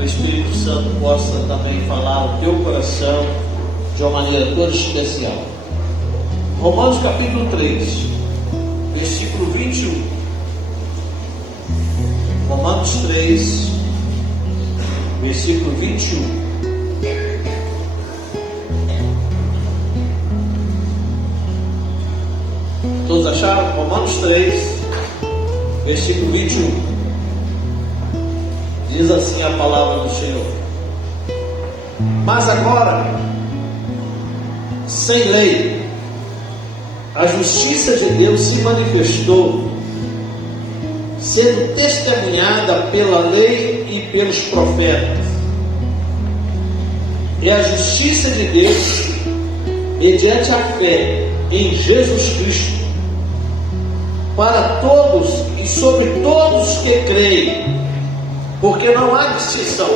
o Espírito Santo possa também falar ao teu coração de uma maneira toda especial. Romanos capítulo 3, versículo 21. Romanos 3, versículo 21. Todos acharam? Romanos 3, versículo 21. Diz assim a palavra do Senhor: mas agora, sem lei, a justiça de Deus se manifestou, sendo testemunhada pela lei e pelos profetas. É a justiça de Deus mediante a fé em Jesus Cristo, para todos e sobre todos que creem, porque não há distinção,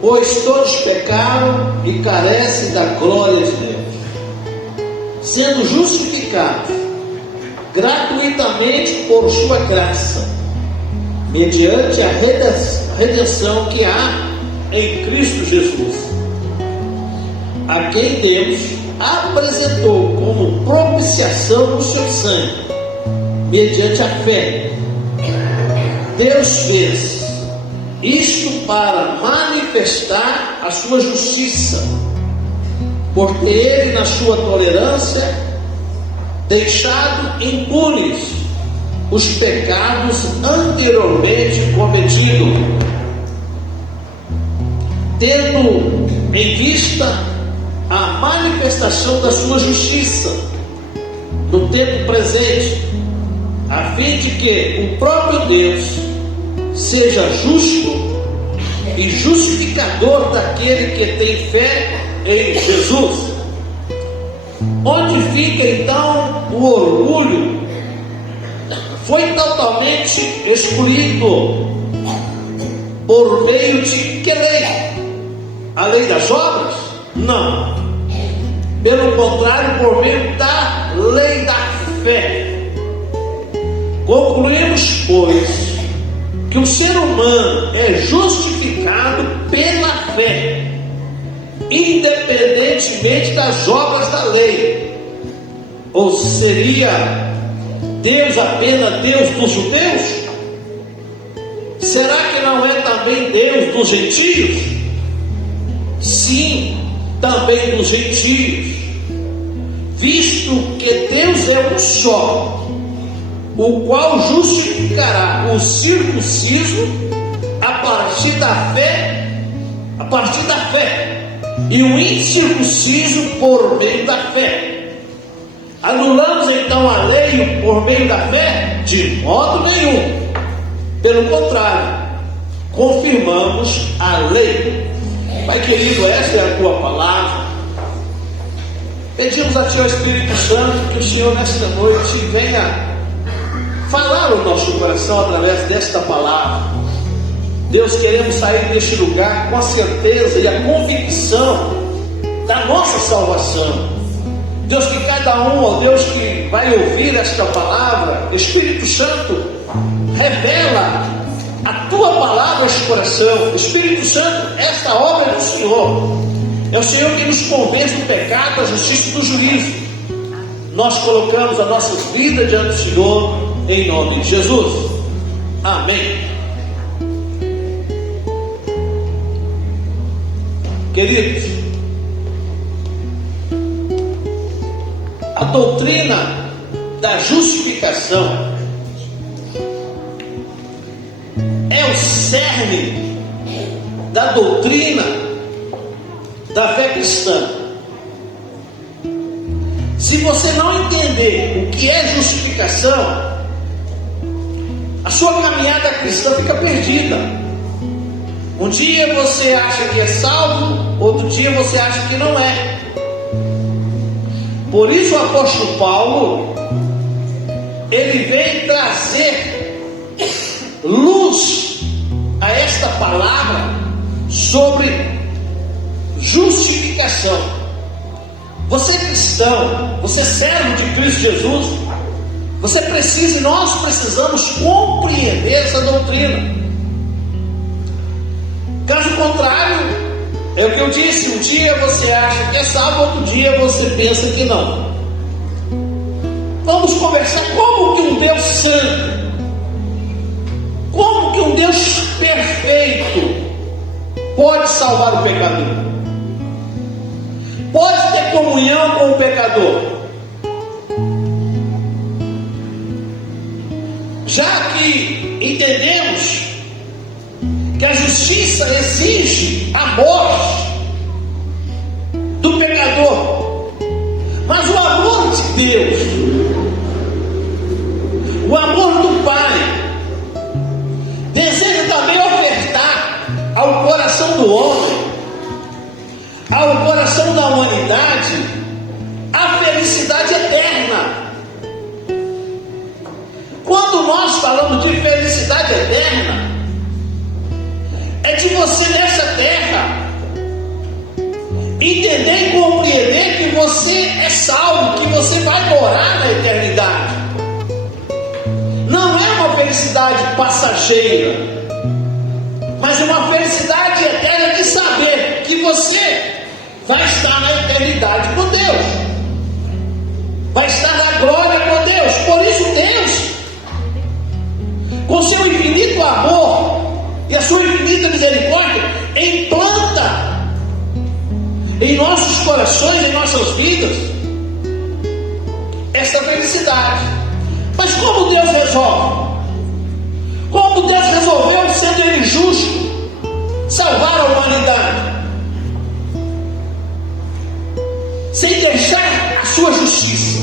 pois todos pecaram e carecem da glória de Deus, sendo justificados gratuitamente por sua graça, mediante a redenção que há em Cristo Jesus, a quem Deus apresentou como propiciação no seu sangue, mediante a fé. Deus fez isto para manifestar a sua justiça, porque Ele, na sua tolerância, deixado impunes os pecados anteriormente cometidos, tendo em vista a manifestação da sua justiça no tempo presente, a fim de que o próprio Deus seja justo e justificador daquele que tem fé em Jesus. Onde fica então o orgulho? Foi totalmente excluído por meio de que lei? A lei das obras? Não. Pelo contrário, por meio da lei da fé. Concluímos, pois, que o ser humano é justificado pela fé, independentemente das obras da lei. Ou seria Deus apenas Deus dos judeus? Será que não é também Deus dos gentios? Sim, também dos gentios, visto que Deus é um só, o qual justificará o circunciso a partir da fé, e o incircunciso por meio da fé. Anulamos então a lei por meio da fé? De modo nenhum. Pelo contrário, confirmamos a lei. Pai querido, esta é a tua palavra. Pedimos a ti, ó Espírito Santo, que o Senhor nesta noite venha falar o nosso coração através desta palavra. Deus, queremos sair deste lugar com a certeza e a convicção da nossa salvação. Deus, que cada um, ó Deus, que vai ouvir esta palavra, Espírito Santo, revela a tua palavra a este coração. Espírito Santo, esta obra é do Senhor. É o Senhor que nos convence do pecado, da justiça e do juízo. Nós colocamos a nossa vida diante do Senhor, em nome de Jesus. Amém. Queridos, a doutrina da justificação é o cerne da doutrina da fé cristã. Se você não entender o que é justificação, a sua caminhada cristã fica perdida. Um dia você acha que é salvo, outro dia você acha que não é. Por isso o apóstolo Paulo, ele vem trazer luz a esta palavra sobre justificação. Você é cristão, você é servo de Cristo Jesus, você precisa e nós precisamos compreender essa doutrina. o que eu disse, um dia você acha que é salvo, outro dia você pensa que não. Vamos conversar como que um Deus santo, como que um Deus perfeito pode salvar o pecador? Pode ter comunhão com o pecador? Já que entendemos que a justiça exige a morte do pecador, mas o amor de Deus, o amor do Pai, deseja também ofertar ao coração do homem, ao coração da humanidade, a felicidade eterna. Quando nós falamos de felicidade eterna, é de você nessa terra entender e compreender que você é salvo, que você vai morar na eternidade. Não é uma felicidade passageira, mas é uma felicidade eterna de saber que você vai estar na eternidade com Deus, vai estar na glória com Deus. Por isso Deus, com seu infinito amor e a sua infinita misericórdia, implanta em nossos corações, em nossas vidas, esta felicidade. Mas como Deus resolve? Como Deus resolveu, sendo Ele justo, salvar a humanidade, sem deixar a sua justiça?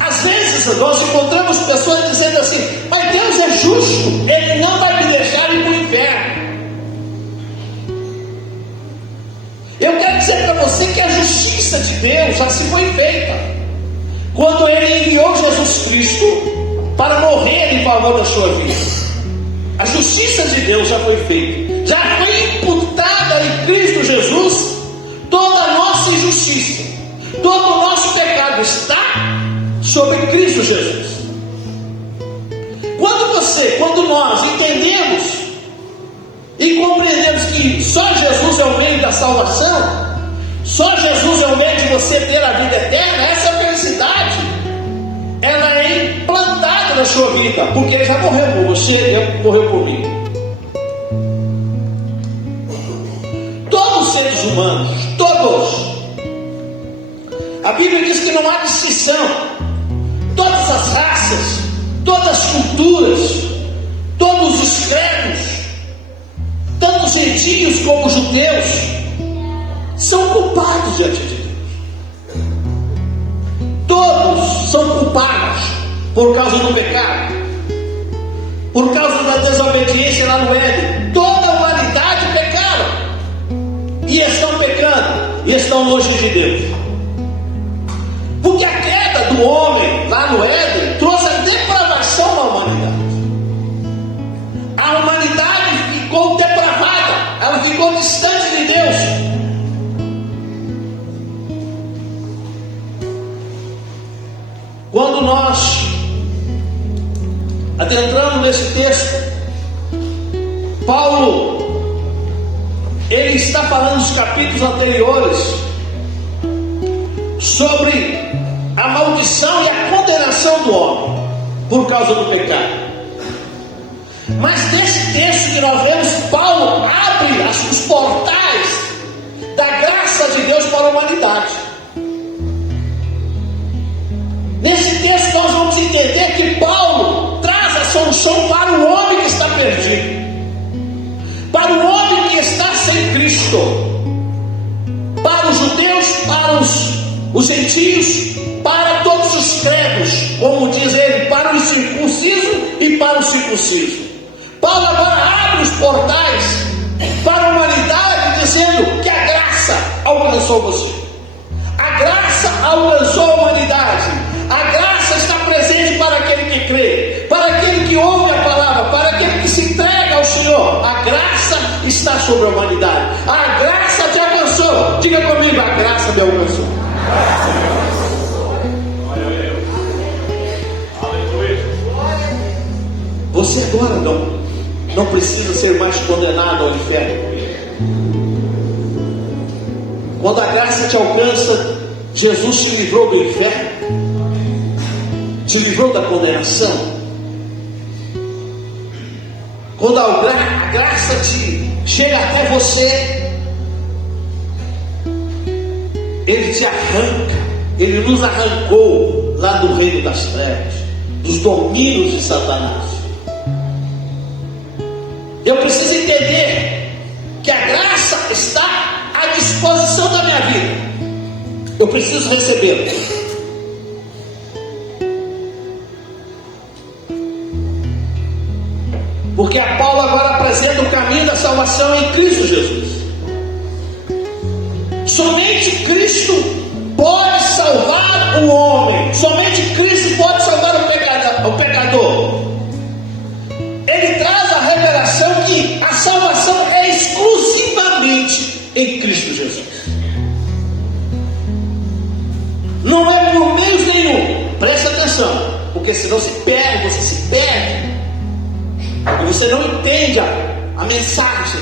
Às vezes nós encontramos pessoas dizendo assim: mas Deus é justo, Ele não vai me deixar ir para o inferno. Eu quero dizer para você que a justiça de Deus já se foi feita quando Ele enviou Jesus Cristo para morrer em favor da sua vida. A justiça de Deus já foi feita, já foi imputada em Cristo Jesus toda a nossa injustiça, todo o nosso pecado está sobre Cristo Jesus. Quando nós entendemos e compreendemos que só Jesus é o meio da salvação, só Jesus é o meio de você ter a vida eterna, essa felicidade, ela é implantada na sua vida, porque Ele já morreu por você, Ele morreu por mim. Todos os seres humanos, todos, a Bíblia diz que não há distinção. Todas as raças, todas as culturas, todos os credos, tanto gentios como judeus, são culpados diante de Deus. Todos são culpados por causa do pecado, por causa da desobediência lá no Éden. Toda a humanidade pecaram e estão pecando e estão longe de Deus. Porque a queda do homem lá no Éden trouxe a depravação na humanidade. A humanidade ficou depravada, ela ficou distante de Deus. Quando nós adentramos nesse texto, Paulo, ele está falando nos capítulos anteriores sobre a maldição e a condenação do homem por causa do pecado. Mas nesse texto que nós vemos, Paulo abre os portais da graça de Deus para a humanidade. Nesse texto nós vamos entender que Paulo traz a solução para o homem que está perdido, para o homem que está sem Cristo, para os judeus, para os gentios, para todos os credos, como diz ele, para o circunciso e para o circunciso. Paulo agora abre os portais para a humanidade, dizendo que a graça alcançou você. A graça alcançou a humanidade. A graça está presente para aquele que crê, para aquele que ouve a palavra, para aquele que se entrega ao Senhor. A graça está sobre a humanidade. A graça te alcançou. Diga comigo: a graça me alcançou. Você agora não precisa ser mais condenado ao inferno. Quando a graça te alcança, Jesus te livrou do inferno, te livrou da condenação. Quando a graça te chega até você, Ele te arranca, Ele nos arrancou lá do reino das trevas, dos domínios de Satanás. Eu preciso entender que a graça está à disposição da minha vida. Eu preciso recebê-la. Porque a Paulo agora apresenta o caminho da salvação em Cristo Jesus. Somente Cristo pode salvar o homem. Somente Cristo pode salvar o pecador. Ele traz a revelação que a salvação é exclusivamente em Cristo Jesus. Não é por meios nenhum. Presta atenção, porque senão você se perde e você não entende a mensagem.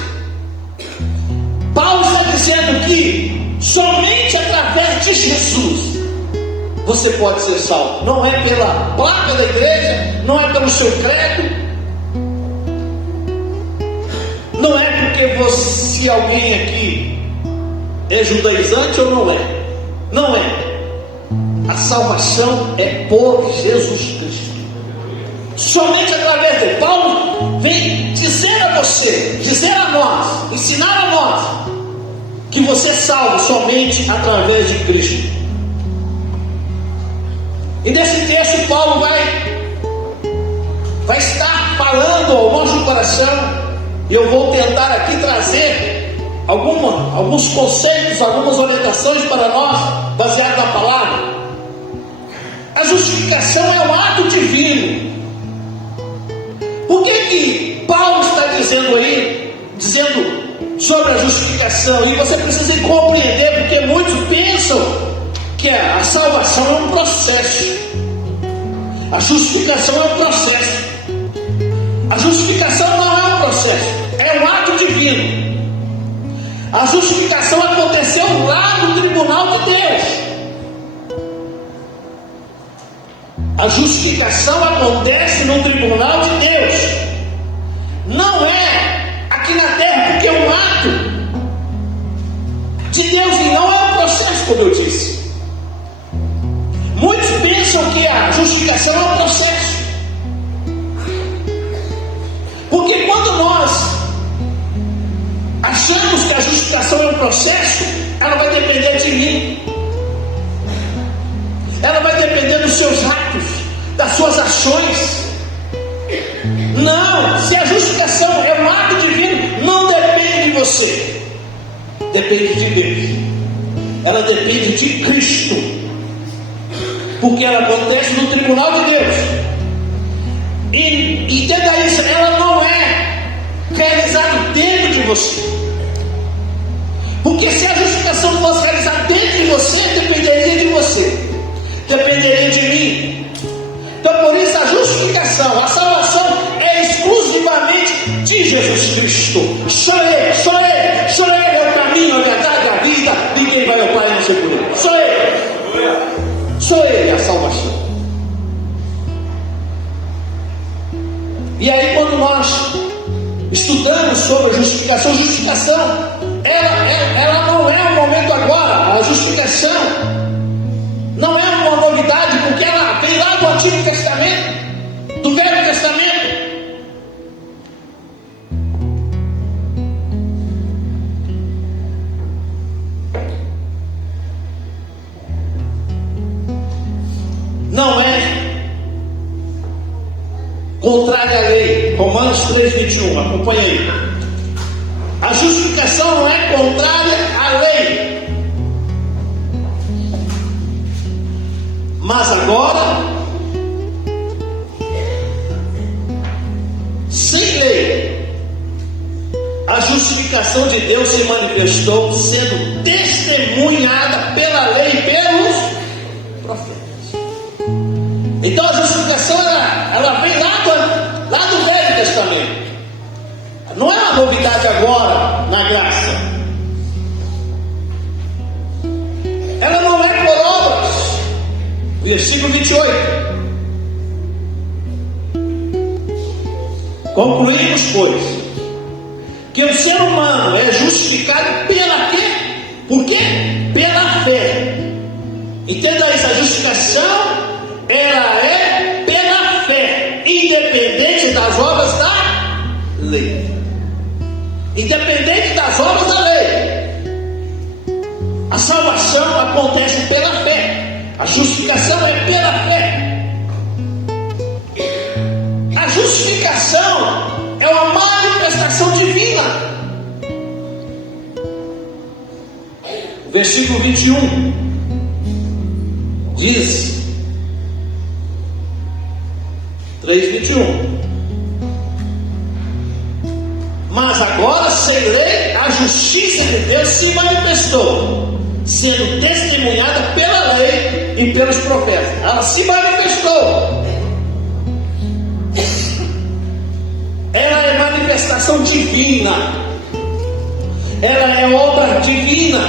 Paulo está dizendo que somente através de Jesus você pode ser salvo. Não é pela placa da igreja, não é pelo seu credo, não é porque se alguém aqui é judaizante ou não é. Não é. A salvação é por Jesus Cristo. Somente através dele. Paulo vem dizer a você, dizer a nós, ensinar a nós que você é salvo somente através de Cristo. E nesse texto Paulo vai estar falando ao nosso coração. E eu vou tentar aqui trazer alguns conceitos, algumas orientações para nós, baseado na palavra. A justificação é um ato divino. Por que Paulo está dizendo aí, dizendo sobre a justificação? E você precisa compreender, porque muitos pensam que a salvação é um processo. A justificação é um processo. A justificação não é um processo, é um ato divino. A justificação aconteceu lá no tribunal de Deus. A justificação acontece no tribunal de Deus. Não é aqui na terra, porque é um ato de Deus e não é um processo, como eu disse. Muitos pensam que a justificação é um processo. Porque quando nós achamos que a justificação é um processo, ela vai depender de mim. Ela vai depender dos seus atos, das suas ações. Não, se a justificação é um ato divino, não depende de você, depende de Deus. Ela depende de Cristo, porque ela acontece no tribunal de Deus. E entenda isso, ela não é realizada dentro de você. Porque se a justificação fosse realizada dentro de você, dependeria de você, dependeria de mim. Então por isso a justificação, a salvação é exclusivamente de Jesus Cristo. Só Ele é o caminho, a verdade e a vida. Ninguém vai ao Pai a não ser por Ele. Só Ele é a salvação. E aí quando nós estudamos sobre a justificação, ela não é um momento agora. A justificação não é uma novidade, porque ela vem lá do Antigo Testamento, do Velho Testamento. Não é contrária à lei. Romanos 3:21, acompanha aí. A justificação não é contrária à lei. Mas agora, sem lei, a justificação de Deus se manifestou, sendo testemunhada pela lei e pelos profetas. Então a justificação ela vem lá do Velho Testamento. Não é uma novidade agora na graça. versículo 28. Concluímos, pois, que o ser humano é justificado pela quê? Por quê? Pela fé. Entenda isso, a justificação, ela é pela fé, independente das obras da lei. Independente das obras da lei. A salvação acontece pela fé. A justificação é pela fé. A justificação é uma manifestação divina. Versículo 21 diz, 3:21: mas agora, sem lei, a justiça de Deus se manifestou, sendo testemunhada pela lei e pelos profetas. Ela se manifestou. Ela é manifestação divina. Ela é obra divina.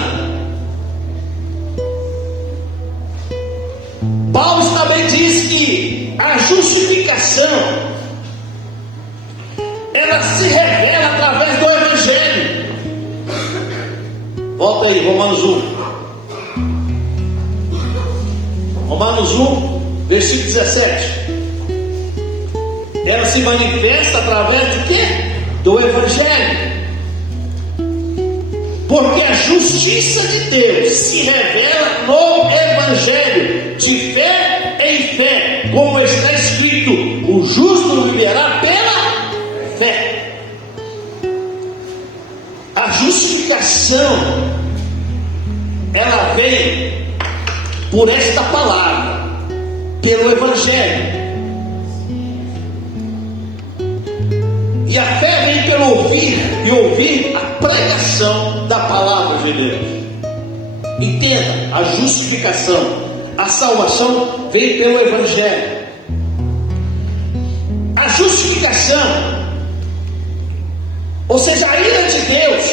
Paulo também diz que a justificação, ela se revela através do Evangelho. Volta aí, Romanos 1. Romanos 1, versículo 17. Ela se manifesta através de quê? Do Evangelho. Porque a justiça de Deus se revela no Evangelho, de fé em fé, como está escrito: o justo viverá pela fé. A justificação, ela vem por esta palavra, pelo Evangelho. E a fé vem pelo ouvir, e ouvir a pregação da palavra de Deus. Entenda, a justificação, a salvação vem pelo Evangelho. A justificação, ou seja, a ira de Deus,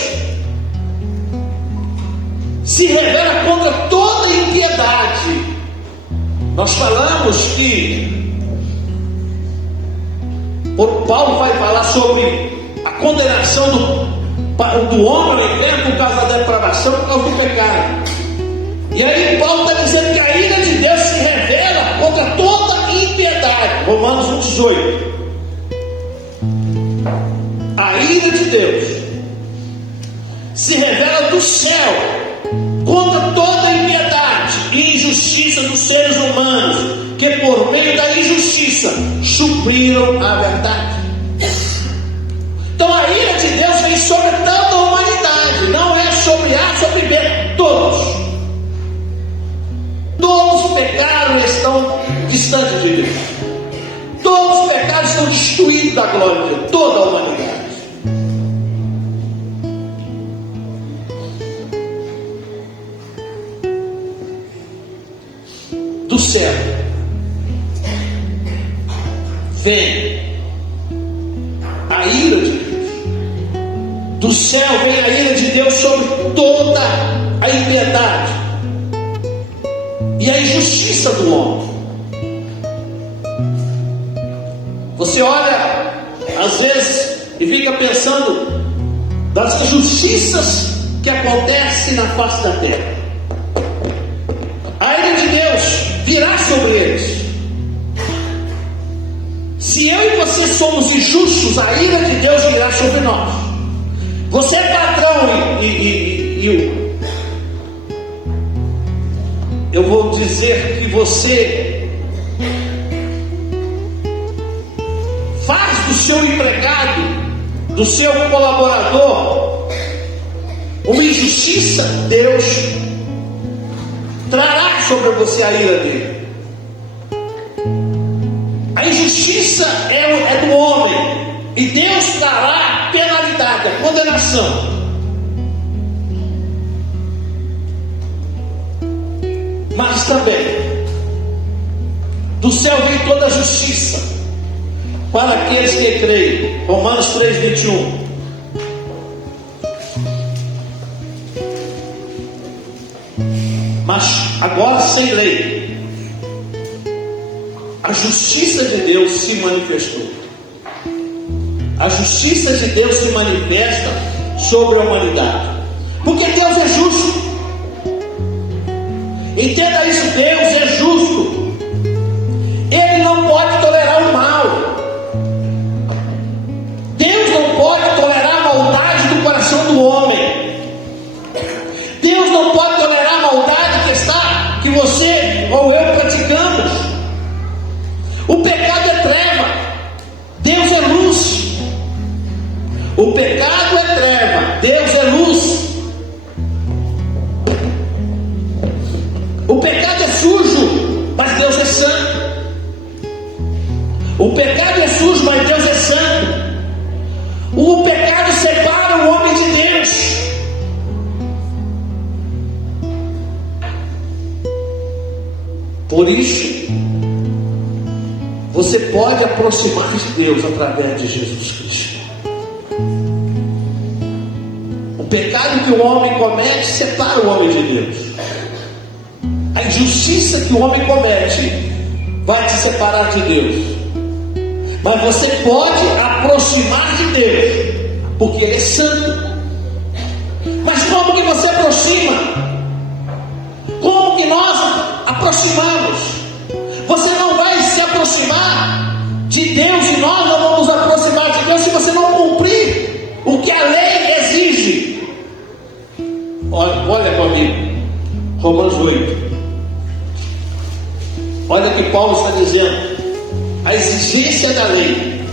se revela contra toda impiedade. Nós falamos que Paulo vai falar sobre a condenação do homem no inferno por causa da depravação, por causa do pecado. E aí Paulo está dizendo que a ira de Deus se revela contra toda impiedade. Romanos 1,18. A ira de Deus se revela do céu contra toda impiedade e injustiça dos seres humanos, que por meio da injustiça supriram a verdade. Então a ira de Deus vem sobre toda a humanidade, não é sobre A, sobre B, todos. Todos pecaram e estão distantes de Deus. Todos os pecados estão destruídos da glória de Deus, toda a humanidade. Do céu vem a ira de Deus. Do céu vem a ira de Deus sobre toda a impiedade e a injustiça do homem. Você olha às vezes e fica pensando das injustiças que acontecem na face da terra. A ira de Deus virá sobre eles. Se eu e você somos injustos, a ira de Deus virá sobre nós. Você é patrão eu vou dizer que você faz do seu empregado, do seu colaborador, uma injustiça, Deus trará sobre você a ira dele. A injustiça é do homem, e Deus trará a penalidade, a condenação. Mas também do céu vem toda a justiça para aqueles que creem. Romanos 3:21. Mas agora sem lei, a justiça de Deus se manifestou. A justiça de Deus se manifesta sobre a humanidade, porque Deus é justo. Entenda isso, Deus é justo. Ele não pode tolerar o mal. Deus não pode tolerar a maldade do coração do homem. Deus não pode tolerar a maldade que você ou eu praticamos. O pecado é treva, Deus é luz. O pecado é treva, Deus é luz. O pecado é sujo, mas Deus é santo. O pecado é sujo, mas Deus é santo. O pecado separa o homem de Deus. Por isso, você pode aproximar de Deus através de Jesus Cristo. O pecado que o homem comete separa o homem de Deus. A injustiça que o homem comete vai te separar de Deus. Mas você pode aproximar de Deus, porque Ele é santo. Mas como que você aproxima? Como que nós aproximamos? Você não vai se aproximar de Deus, e nós não vamos aproximar de Deus se você não cumprir o que a lei exige. Olha comigo, Romanos 8. Olha o que Paulo está dizendo. A exigência da lei.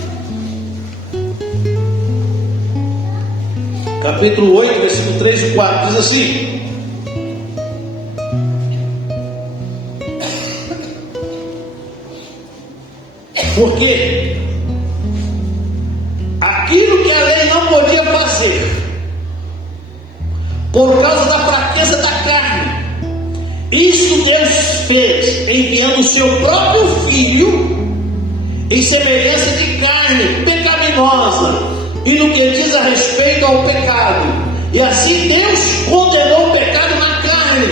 Capítulo 8, versículo 3 e 4 diz assim: porque aquilo que a lei não podia fazer, por causa da fraqueza da carne, isso Deus fez, enviando o seu próprio Filho em semelhança de carne pecaminosa, e no que diz a respeito ao pecado. E assim Deus condenou o pecado na carne,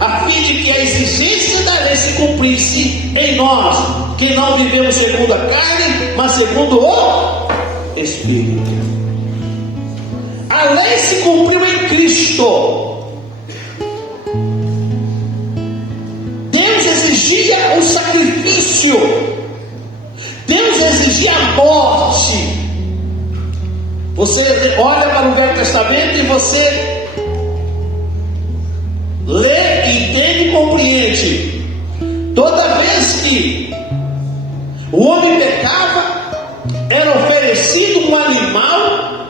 a fim de que a exigência da lei se cumprisse em nós, que não vivemos segundo a carne, mas segundo o Espírito. A lei se cumpriu em Cristo. Deus exigia o sacrifício. Deus exigia a morte. Você olha para o Velho Testamento e você lê, entende e compreende. Toda vez que o homem pecava, era oferecido um animal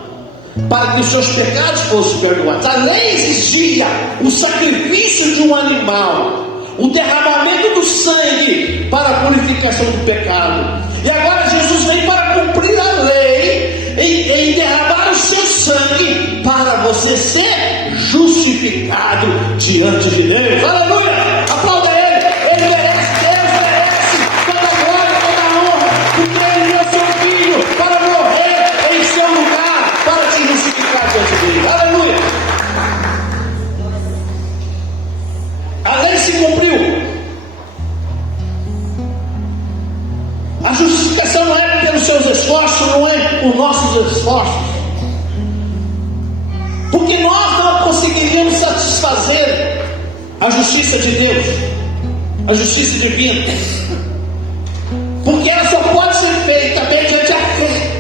para que os seus pecados fossem perdoados. A lei exigia o sacrifício de um animal, o derramamento do sangue para a purificação do pecado. E agora Jesus vem para cumprir a lei em derramar o seu sangue para você ser justificado diante de Deus. Aleluia! Aplauda Ele! Ele merece, Deus merece toda a glória, toda a honra, porque Ele deu seu Filho para morrer em seu lugar, para te justificar diante dele. Aleluia! A lei se cumpriu. A justificação não é pelos seus esforços, não é por nossos esforços, porque nós não conseguiríamos satisfazer a justiça de Deus, a justiça divina, porque ela só pode ser feita mediante a fé.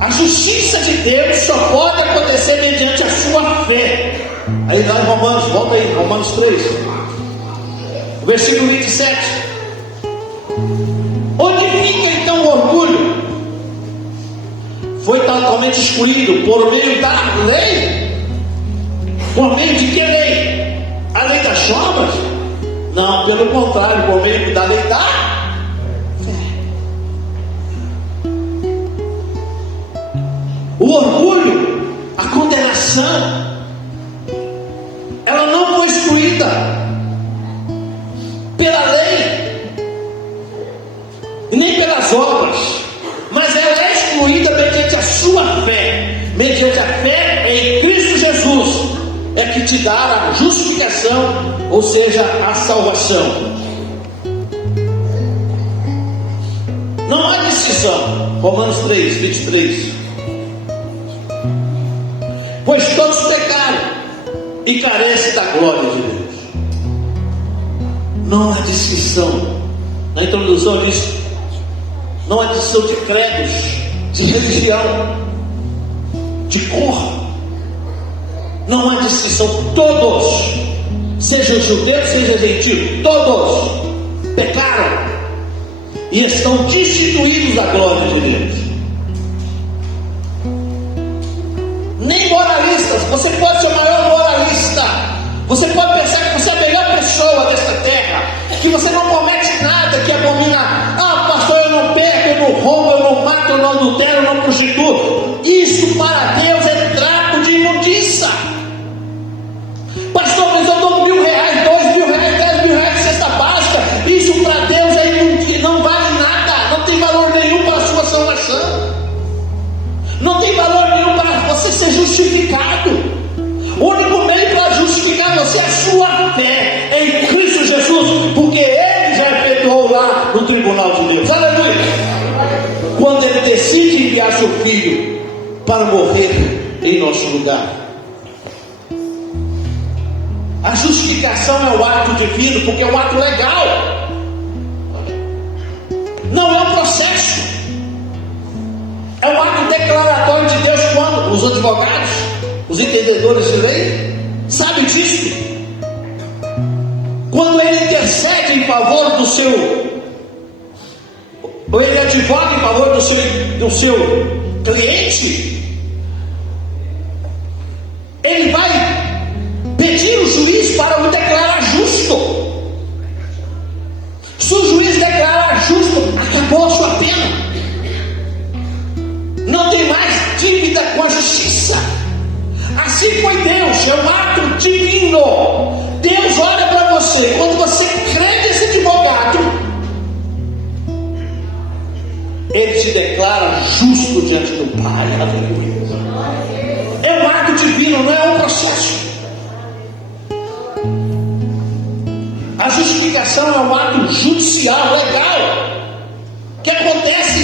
A justiça de Deus só pode acontecer mediante a sua fé. Aí lá em Romanos, volta aí, Romanos 3, versículo 27. Onde fica então o orgulho? Foi totalmente excluído por meio da lei. Por meio de que lei? A lei das obras? Não, pelo contrário, por meio da lei da fé. O orgulho, a condenação, ela não foi excluída pela lei nem pelas obras, mas ela é excluída mediante a sua fé. Mediante a fé em Cristo Jesus é que te dá a justificação, ou seja, a salvação. Não há decisão. Romanos 3, 23. Pois todos pecaram e carecem da glória de Deus. Não há distinção. Na introdução diz: não há distinção de credos, de religião, de cor. Não há distinção. Todos, seja judeu, seja gentil, todos pecaram e estão destituídos da glória de Deus. Nem moralistas. Você pode ser o maior moralista, você pode pensar que você é a melhor pessoa desta terra, que você não comete nada, que abomina. Pastor, eu não peco, eu não roubo, eu não mato, eu não adultero, eu não prostituo. Isso para Deus é trapo de imundícia. Pastor, mas eu dou R$1.000, R$2.000, R$10.000 de cesta básica. Isso para Deus é imundícia, não vale nada, não tem valor nenhum para a sua salvação, não tem valor nenhum para você ser justificado. O único meio para justificar você é a sua fé em Cristo Jesus, porque Ele já efetuou lá no tribunal de Deus. Aleluia! Quando Ele decide enviar seu Filho para morrer em nosso lugar. A justificação é o ato divino, porque é um ato legal, não é um processo. É um ato declaratório de Deus. Quando os advogados, os entendedores de lei, sabem disso. Quando Ele intercede em favor do seu, ou Ele advoga em favor do seu cliente, Ele vai pedir o juiz para o declarar justo. Se o juiz declarar justo, acabou a sua pena. Não tem mais dívida com a justiça. Assim foi Deus, é um ato divino. Deus olha para você, quando você crê nesse advogado, Ele te declara justo diante do Pai. Aleluia. É um ato divino, não é um processo. A justificação é um ato judicial, legal, que acontece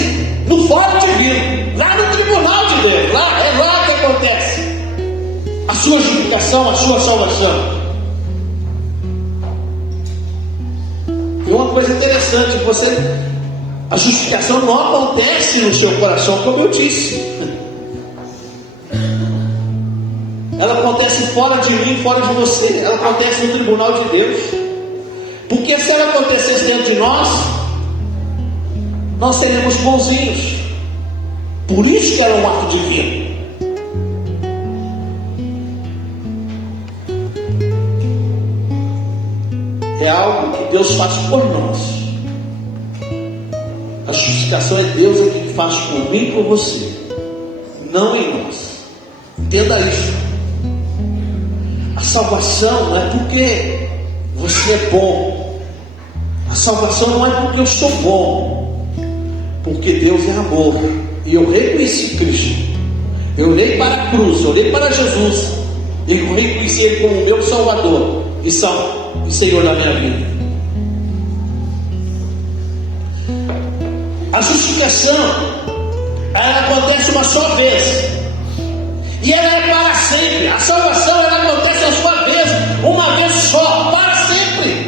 no fórum divino, lá no tribunal de Deus. É lá que acontece a sua justificação, a sua salvação. E uma coisa interessante, a justificação não acontece no seu coração, como eu disse. Ela acontece fora de mim, fora de você. Ela acontece no tribunal de Deus. Porque se ela acontecesse dentro de nós seremos bonzinhos. Por isso que ela é um ato divino. É algo que Deus faz por nós. A justificação é Deus é que faz por mim e por você, não em nós. Entenda isso. A salvação não é porque você é bom. A salvação não é porque eu sou bom, porque Deus é amor. E eu reconheci Cristo. Eu olhei para a cruz, eu olhei para Jesus, e eu reconheci Ele como o meu Salvador e Senhor da minha vida. A justificação, ela acontece uma só vez, e ela é para sempre. A salvação, ela acontece uma só vez, uma vez só, para sempre.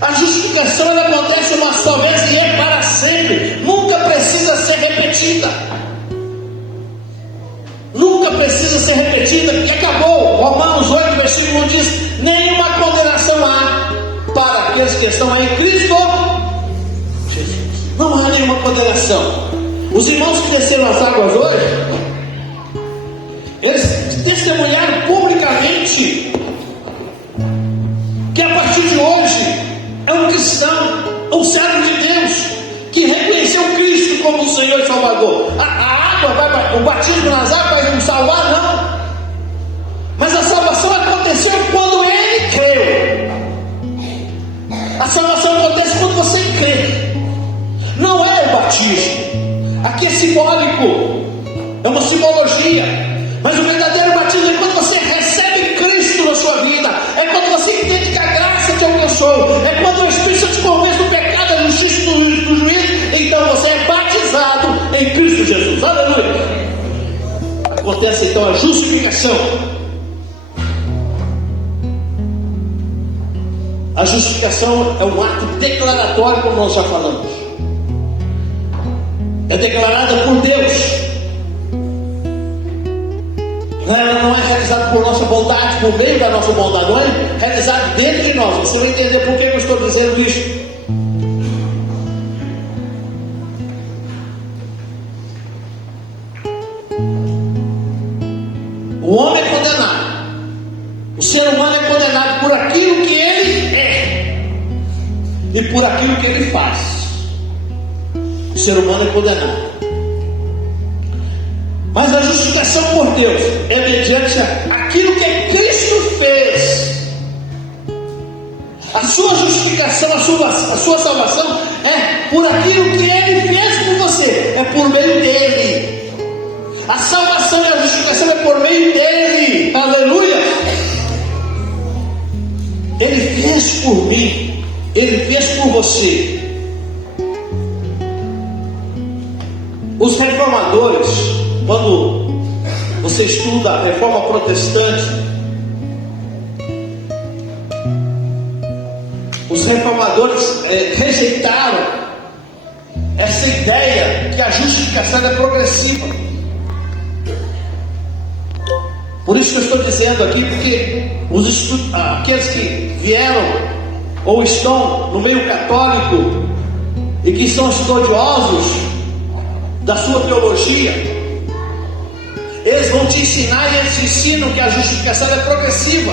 A justificação, ela acontece uma só vez e é para sempre. Nunca precisa ser repetida. Nunca precisa ser repetida, porque acabou. Romanos 8, versículo 1 diz: nenhuma condenação há para aqueles que estão em Cristo Jesus. Não há nenhuma condenação. Os irmãos que desceram as águas hoje, eles testemunharam publicamente que a partir de hoje é um cristão, um servo de Deus, que reconheceu Cristo como o Senhor e Salvador. A água, o batismo nas águas vai nos salvar? Não. Mas a salvação aconteceu quando ele creu. A salvação acontece quando você crê. Não é o batismo. Aqui é simbólico, é uma simbologia. Mas o verdadeiro batismo é quando você recebe Cristo na sua vida. É quando você entende que a graça te alcançou. É quando o Espírito te convence do pecado, da justiça, do juízo. Acontece então a justificação. A justificação é um ato declaratório, como nós já falamos. É declarada por Deus. Ela não é realizada por nossa bondade, por meio da nossa bondade, não é realizada dentro de nós. Você vai entender por que eu estou dizendo isso. O homem é condenado. O ser humano é condenado por aquilo que ele é e por aquilo que ele faz. O ser humano é condenado. Mas a justificação por Deus é mediante aquilo que Cristo fez. A sua justificação, a sua salvação é por aquilo que Ele fez por você. É por meio dEle. A salvação e a justificação é por meio dEle. Aleluia! Ele fez por mim. Ele fez por você. Os reformadores, quando você estuda a reforma protestante, os reformadores rejeitaram essa ideia que a justificação é progressiva. Por isso que eu estou dizendo aqui, porque aqueles que vieram ou estão no meio católico e que são estudiosos da sua teologia, eles vão te ensinar e eles te ensinam que a justificação é progressiva.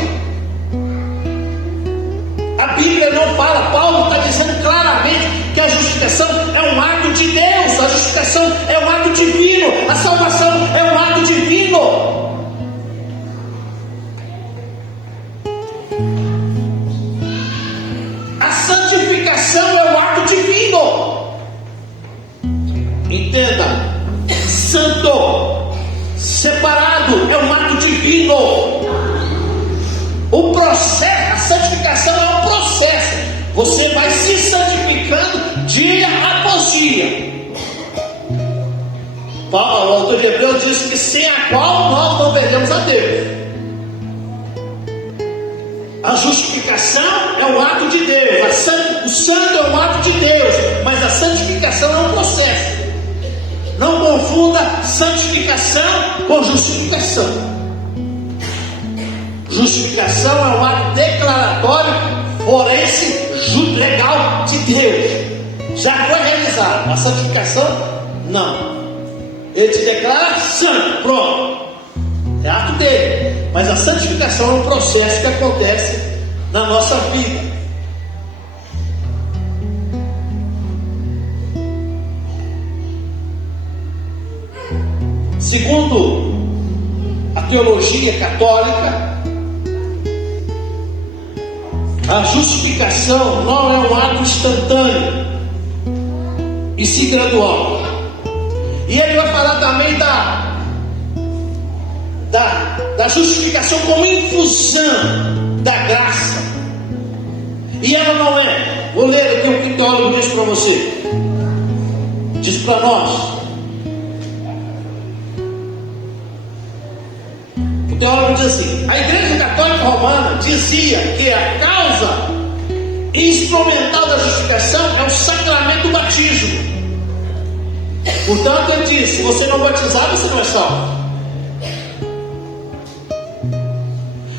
A Bíblia não fala, Paulo está dizendo claramente que a justificação é um ato de Deus, a justificação é um ato divino, a salvação é um ato divino. A santificação é um ato divino. Entenda, santo, separado, é um ato divino. O processo, a santificação é um processo. Você vai se santificando dia após dia. O autor de Hebreus diz que sem a qual nós não veremos a Deus. A justificação é um ato de Deus. O santo é um ato de Deus. Mas a santificação é um processo. Não confunda santificação com justificação. Justificação é um ato declaratório, forense, legal de Deus. Já foi realizado. A santificação, não. Ele te declara santo, pronto. É ato dele. Mas a santificação é um processo que acontece na nossa vida. Segundo a teologia católica, a justificação não é um ato instantâneo e sim gradual. E ele vai falar também da justificação como infusão da graça. E ela não é. Vou ler aqui o que o teólogo diz para você. Diz para nós. O teólogo diz assim: a Igreja Católica Romana dizia que a causa instrumental da justificação é o sacramento do batismo. Portanto, ele diz: se você não batizar, você não é salvo.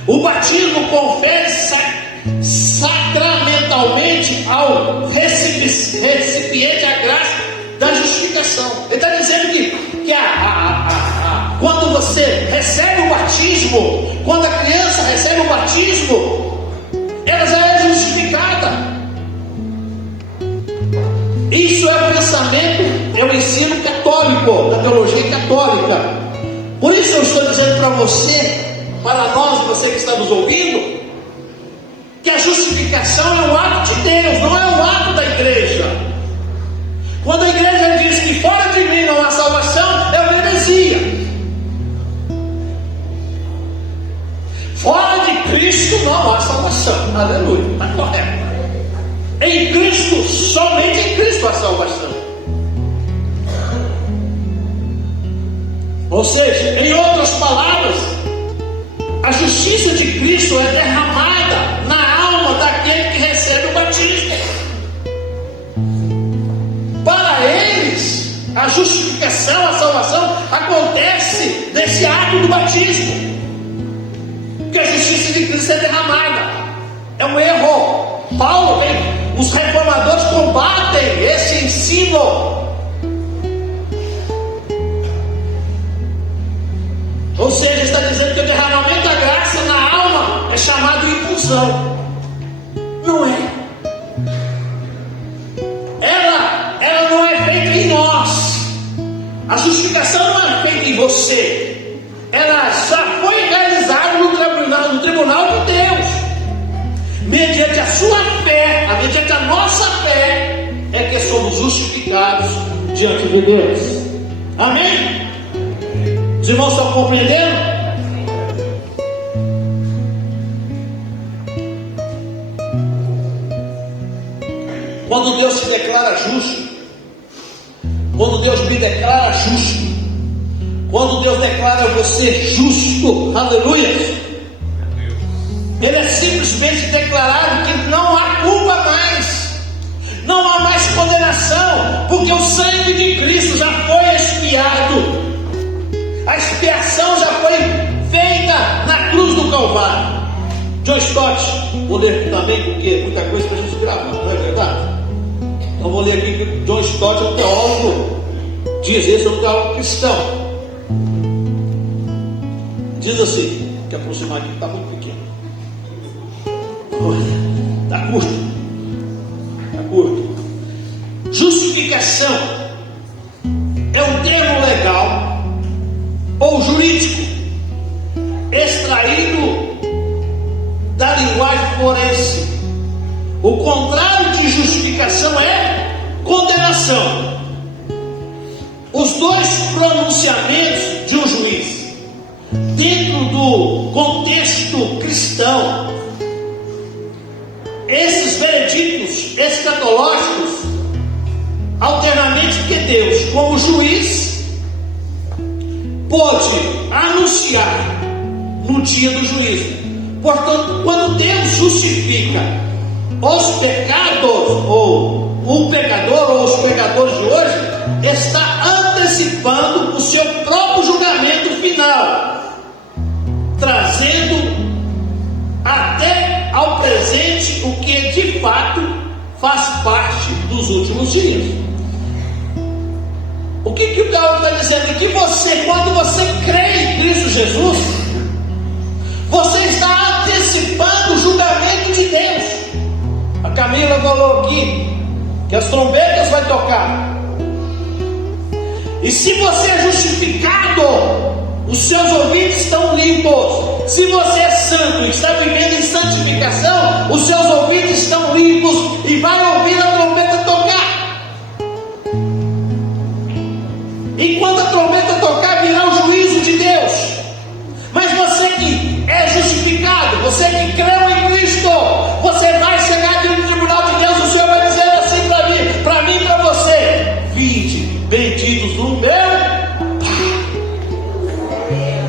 O batismo confere sacramentalmente ao recipiente a graça da justificação. Ele está dizendo que quando você recebe o batismo, quando a criança recebe o batismo, ela já é justificada. Isso é o pensamento, é o ensino católico, da teologia católica. Por isso eu estou dizendo para você, para nós, você que está nos ouvindo, que a justificação é um ato de Deus, não é um ato da igreja. Quando a igreja diz que fora de mim não há salvação, é uma heresia. Fora de Cristo não há salvação. Aleluia, está correto. Em Cristo, somente em Cristo há salvação. Ou seja, em outras palavras, a justiça de Cristo é derramada na alma daquele que recebe o batismo. Para eles, a justificação, a salvação acontece nesse ato do batismo. Porque a justiça de Cristo é derramada. É um erro. Paulo, os reformadores combatem esse ensino. Ou seja, está dizendo que o derramamento da graça na alma é chamado inclusão. Não é. Ela não é feita em nós. A justificação não é feita em você. Ela já foi realizada no tribunal de Deus. Mediante a sua fé, mediante a nossa fé, é que somos justificados diante de Deus. Amém? Os irmãos estão compreendendo? Quando Deus se declara justo, quando Deus me declara justo, quando Deus declara você justo, aleluia, Ele é simplesmente declarado que não há culpa mais, não há mais condenação, porque o sangue de Cristo já foi expiado. A expiação já foi feita na cruz do Calvário. John Stott, vou ler aqui também, porque é muita coisa para a gente gravar, não é verdade? Então vou ler aqui que John Stott é um teólogo, diz isso, é um teólogo cristão. Diz assim, que aproximar aqui está muito pequeno. Está curto. Está curto. Justificação é um termo legal ou jurídico extraído da linguagem forense. O contrário de justificação é condenação. Os dois pronunciamentos de um juiz, dentro do contexto cristão, esses veredictos escatológicos, alternamente que Deus, como juiz, pode anunciar no dia do juízo. Portanto, quando Deus justifica os pecados, ou o pecador, ou os pecadores de hoje, está antecipando o seu próprio julgamento final, trazendo até ao presente o que de fato faz parte dos últimos dias. O que o Paulo está dizendo? Que você, quando você crê em Cristo Jesus, você está antecipando o julgamento de Deus. A Camila falou aqui que as trombetas vai tocar. E se você é justificado, os seus ouvidos estão limpos. Se você é santo e está vivendo em santificação, os seus ouvidos estão limpos e vai ouvir a trombeta tocar. E quando a trombeta tocar, virá o juízo de Deus. Mas você que é justificado, você que creu em Cristo, você vai chegar diante do tribunal de Deus. O Senhor vai dizer assim para mim e para você: vinde, benditos do meu Pai.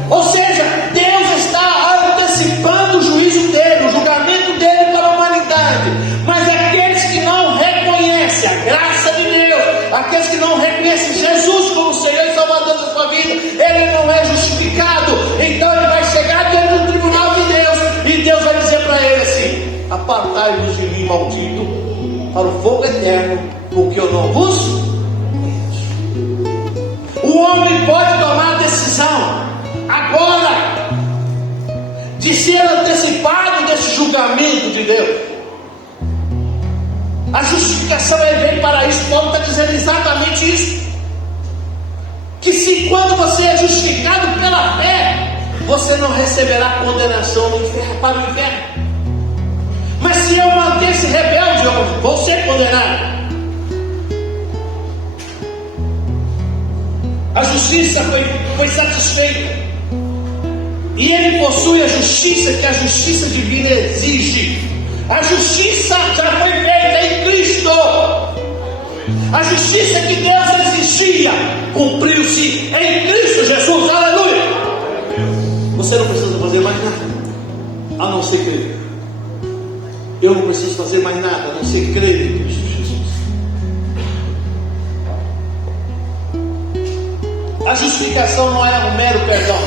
Ou seja, Deus está antecipando o juízo dele, o julgamento dele para a humanidade. Mas aqueles que não reconhecem a graça de Deus, aqueles que não reconhecem Jesus como Senhor e Salvador da sua vida, ele não é justificado. Então ele vai chegar diante do tribunal de Deus, e Deus vai dizer para ele assim: apartai-vos de mim, maldito, para o fogo eterno, porque eu não vos conheço. O homem pode tomar a decisão agora de ser antecipado desse julgamento de Deus. A justificação vem para isso. Paulo está dizendo exatamente isso, que se quando você é justificado pela fé, você não receberá condenação no inferno, para o inferno. Mas se eu manter-se rebelde, eu vou ser condenado. A justiça foi satisfeita, e ele possui a justiça que a justiça divina exige. A justiça já foi feita em Cristo. A justiça que Deus exigia cumpriu-se em Cristo Jesus. Você não precisa fazer mais nada a não ser crer. Eu não preciso fazer mais nada a não ser crer em Cristo Jesus. A justificação não é um mero perdão,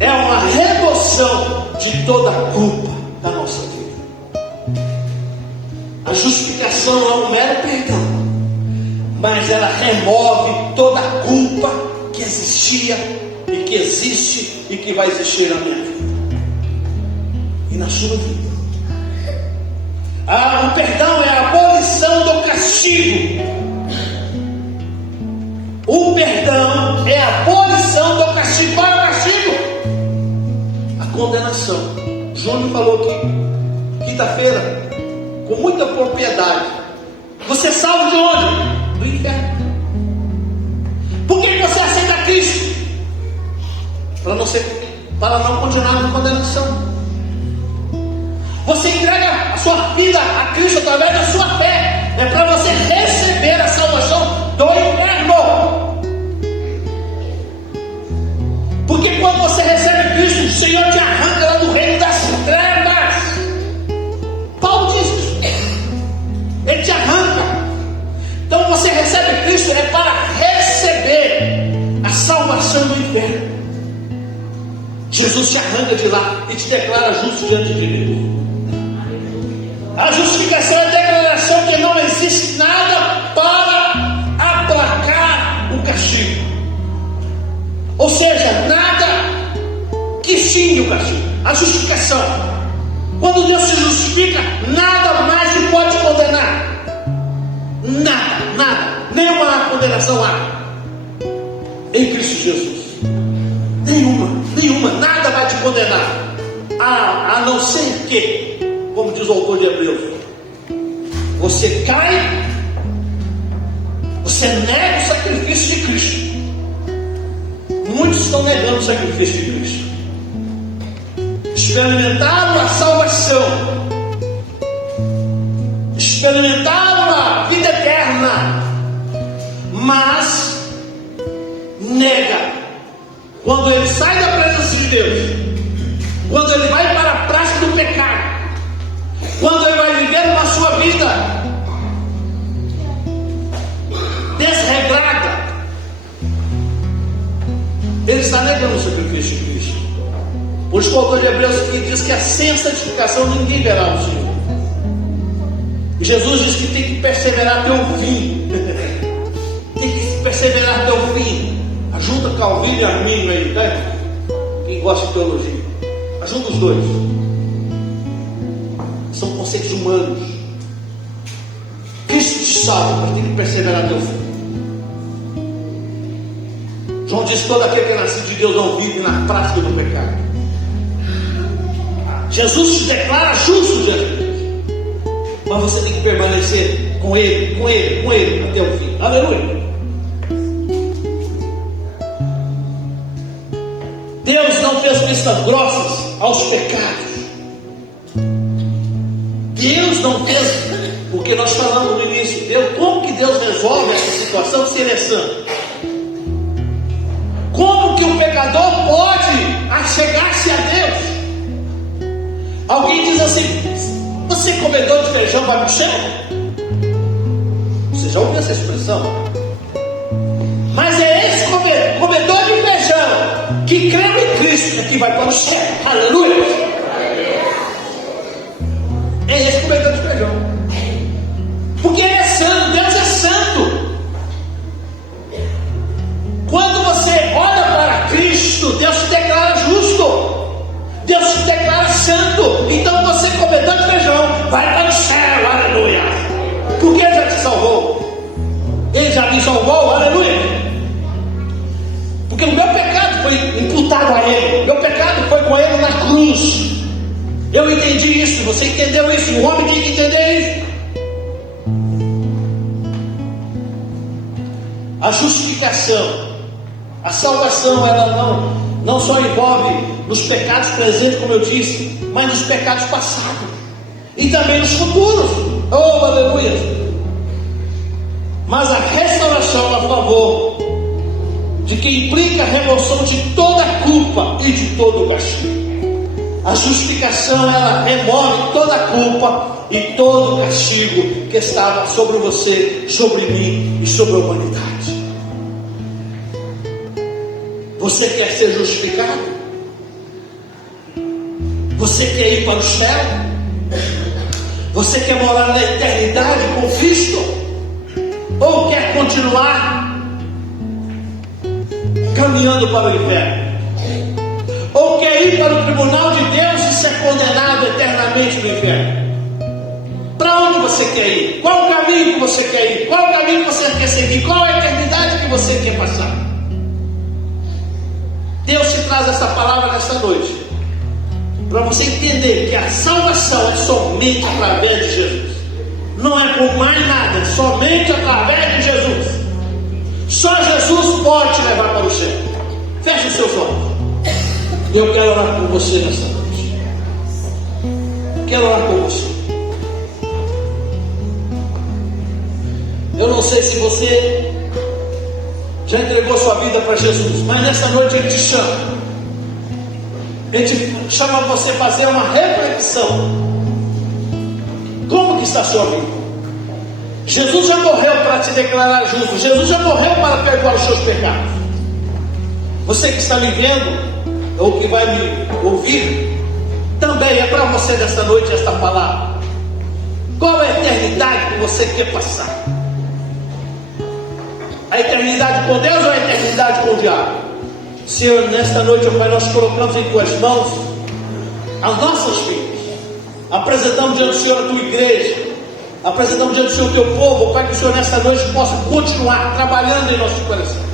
é uma remoção de toda a culpa da nossa vida. A justificação não é um mero perdão, mas ela remove toda a culpa que existia e que existe e que vai existir na minha vida e na sua vida. O perdão é a abolição do castigo. O perdão é a abolição do castigo. Qual é o castigo? A condenação. Júnior falou aqui, quinta-feira, com muita propriedade. Você é salvo de onde? Do inferno. Por que você aceita Cristo? Para não continuar na condenação. Você entrega a sua vida a Cristo através da sua fé. É para você receber a salvação do inferno. Porque quando você recebe Cristo, o Senhor te arranca lá do reino das trevas. Paulo diz isso. Ele te arranca. Então você recebe Cristo é para receber a salvação do inferno. Jesus te arranca de lá e te declara justo diante de Deus. A justificação é a declaração que não existe nada para aplacar o castigo. Ou seja, nada que extingue o castigo. A justificação. Quando Deus se justifica, nada mais te pode condenar. Nada. Nenhuma condenação há em Cristo Jesus. Nenhuma. Nada vai te condenar. A não ser que, como diz o autor de Hebreus, você cai, você nega o sacrifício de Cristo. Muitos estão negando o sacrifício de Cristo. Experimentaram a salvação, experimentaram a vida eterna, mas nega. Quando ele sai da presença de Deus, quando ele vai para a prática do pecado, quando ele vai viver uma sua vida desregrada, ele está negando o sacrifício de Cristo. Por isso o autor de Hebreus que diz que sem a santificação ninguém verá o Senhor. E Jesus diz que tem que perseverar até o fim. Tem que perseverar até o fim. Ajunta Calvino e Arminio aí, né? Quem gosta de teologia, ajunta os dois. São conceitos humanos. Cristo te salva, mas tem que perseverar até o fim. João diz que todo aquele que é nascido de Deus não vive na prática do pecado. Jesus te declara justo diante de Deus, mas você tem que permanecer com Ele até o fim. Aleluia. Deus não fez vistas grossas aos pecados. Deus não fez, porque nós falamos no início, como que Deus resolve essa situação se Ele é santo? Como que o pecador pode achegar-se a Deus? Alguém diz assim: você é comedor de feijão vai para o céu? Você já ouviu essa expressão? Mas é esse comedor de feijão que crê em Cristo que vai para o céu. Aleluia! É esse comedor de feijão, porque Ele é santo. Deus é santo. Quando você olha para Cristo, Deus te declara justo, Deus te declara santo. Então você, comedor de feijão, vai para o céu, aleluia, porque Ele já te salvou. Ele já me salvou, aleluia. Porque o meu pecado foi imputado a Ele, meu pecado foi com Ele na cruz. Eu entendi isso, você entendeu isso, o homem tem que entender isso. A justificação, a salvação, ela não só envolve nos pecados presentes, como eu disse, mas nos pecados passados e também nos futuros. Oh, aleluia! Mas a restauração a favor de que implica a remoção de toda a culpa e de todo o castigo. A justificação, ela remove toda a culpa e todo o castigo que estava sobre você, sobre mim e sobre a humanidade. Você quer ser justificado? Você quer ir para o céu? Você quer morar na eternidade com Cristo? Ou quer continuar caminhando para o inferno? Ou quer ir para o tribunal de Deus e ser condenado eternamente no inferno? Para onde você quer ir? Qual o caminho que você quer ir? Qual o caminho que você quer seguir? Qual a eternidade que você quer passar? Deus te traz essa palavra nesta noite para você entender que a salvação é somente através de Jesus. Não é por mais nada, é somente através de Jesus. Só Jesus pode te levar para o céu. Feche os seus olhos. Eu quero orar por você nesta noite. Quero orar por você. Eu não sei se você já entregou sua vida para Jesus, mas nessa noite Ele te chama. Ele te chama você a fazer uma reflexão. Como que está a sua vida? Jesus já morreu para te declarar justo. Jesus já morreu para perdoar os seus pecados. Você que está me vendo, ou que vai me ouvir, também é para você nesta noite esta palavra. Qual é a eternidade que você quer passar? A eternidade com Deus ou a eternidade com o diabo? Senhor, nesta noite, Pai, nós colocamos em Tuas mãos as nossas vidas. Apresentamos diante do Senhor a Tua igreja. Apresentamos diante do Senhor o Teu povo, Pai, que o Senhor nesta noite possa continuar trabalhando em nosso coração.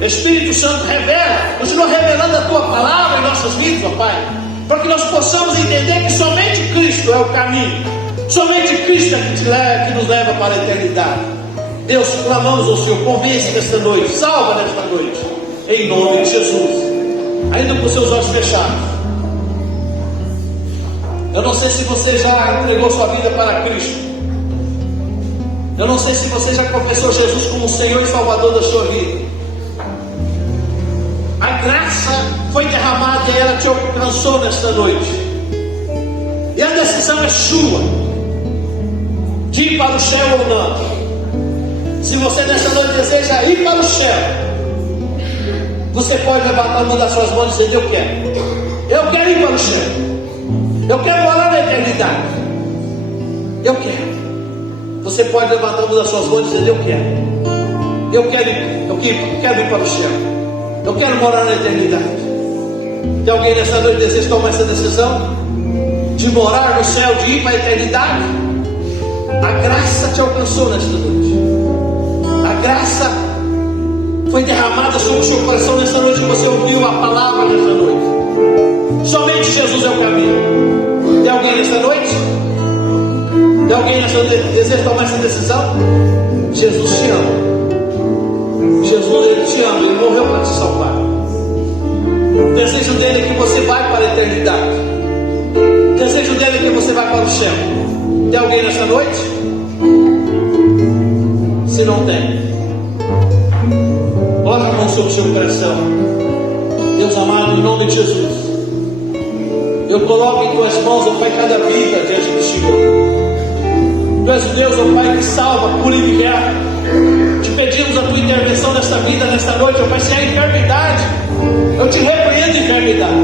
Espírito Santo, revela, continua revelando a Tua palavra em nossas vidas, ó Pai, para que nós possamos entender que somente Cristo é o caminho, somente Cristo é que nos leva para a eternidade. Deus, clamamos ao Senhor, convence nesta noite, salva nesta noite, em nome de Jesus. Ainda com seus olhos fechados. Eu não sei se você já entregou sua vida para Cristo. Eu não sei se você já confessou Jesus como Senhor e Salvador da sua vida. A graça foi derramada e ela te alcançou nesta noite. E a decisão é sua, de ir para o céu ou não. Se você nesta noite deseja ir para o céu, você pode levantar uma das suas mãos e dizer: eu quero ir para o céu, eu quero morar na eternidade, eu quero. Você pode levantar uma das suas mãos e dizer: eu quero ir para o céu, eu quero morar na eternidade. Tem alguém nessa noite que deseja tomar essa decisão de morar no céu, de ir para a eternidade? A graça te alcançou nesta noite. A graça foi derramada sobre o seu coração nesta noite que você ouviu a palavra nesta noite. Somente Jesus é o caminho. Tem alguém nesta noite? Tem alguém nesta noite que deseja tomar essa decisão? Jesus te ama. Jesus, Ele te ama. Ele morreu para te salvar. O desejo dele é que você vai para a eternidade. O desejo dele é que você vai para o céu. Tem alguém nesta noite? Se não tem, coloque a mão sobre o seu coração. Deus amado, em nome de Jesus, eu coloco em Tuas mãos, ó Pai, cada vida diante do Senhor. Tu és o Deus, ó Pai, que salva, cura e liberta. Te pedimos a Tua intervenção nesta vida, nesta noite, ó Pai. Se há enfermidade, eu te repreendo enfermidade,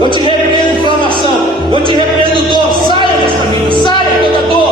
eu te repreendo inflamação, eu te repreendo dor. Saia desta vida, saia toda dor.